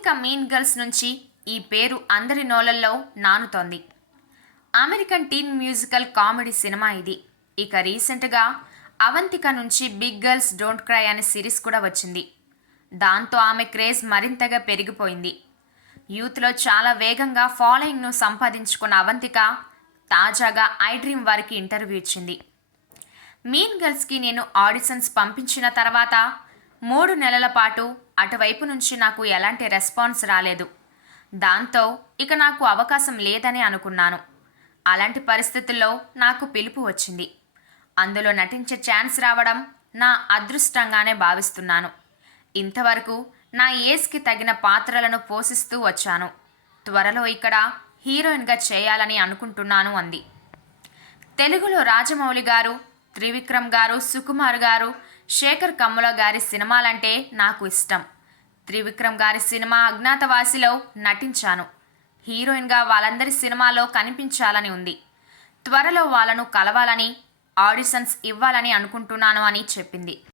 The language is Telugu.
అవంతిక మీన్ గర్ల్స్ నుంచి ఈ పేరు అందరి నోలల్లో నానుతోంది. American teen musical comedy cinema ఇది. ఇక రీసెంట్గా అవంతిక నుంచి బిగ్ గర్ల్స్ డోంట్ క్రై అనే సిరీస్ కూడా వచ్చింది. దాంతో ఆమె క్రేజ్ మరింతగా పెరిగిపోయింది. యూత్లో చాలా వేగంగా ఫాలోయింగ్ను సంపాదించుకున్న అవంతిక తాజాగా ఐ డ్రీమ్ వారికి ఇంటర్వ్యూ ఇచ్చింది. మీన్ గర్ల్స్కి నేను ఆడిషన్స్ పంపించిన తర్వాత మూడు నెలల పాటు అటువైపు నుంచి నాకు ఎలాంటి రెస్పాన్స్ రాలేదు. దాంతో ఇక నాకు అవకాశం లేదని అనుకున్నాను. అలాంటి పరిస్థితుల్లో నాకు పిలుపు వచ్చింది. అందులో నటించే ఛాన్స్ రావడం నా అదృష్టంగానే భావిస్తున్నాను. ఇంతవరకు నా ఏజ్కి తగిన పాత్రలను పోషిస్తూ వచ్చాను. త్వరలో ఇక్కడ హీరోయిన్గా చేయాలని అనుకుంటున్నాను అంది. తెలుగులో రాజమౌళి గారు త్రివిక్రమ్ గారు సుకుమార్ గారు శేఖర్ కమ్ముల గారి సినిమాలంటే నాకు ఇష్టం. త్రివిక్రమ్ గారి సినిమా అజ్ఞాతవాసిలో నటించాను. హీరోయిన్గా వాళ్ళందరి సినిమాలో కనిపించాలని ఉంది. త్వరలో వాళ్ళను కలవాలని ఆడిషన్స్ ఇవ్వాలని అనుకుంటున్నాను అని చెప్పింది.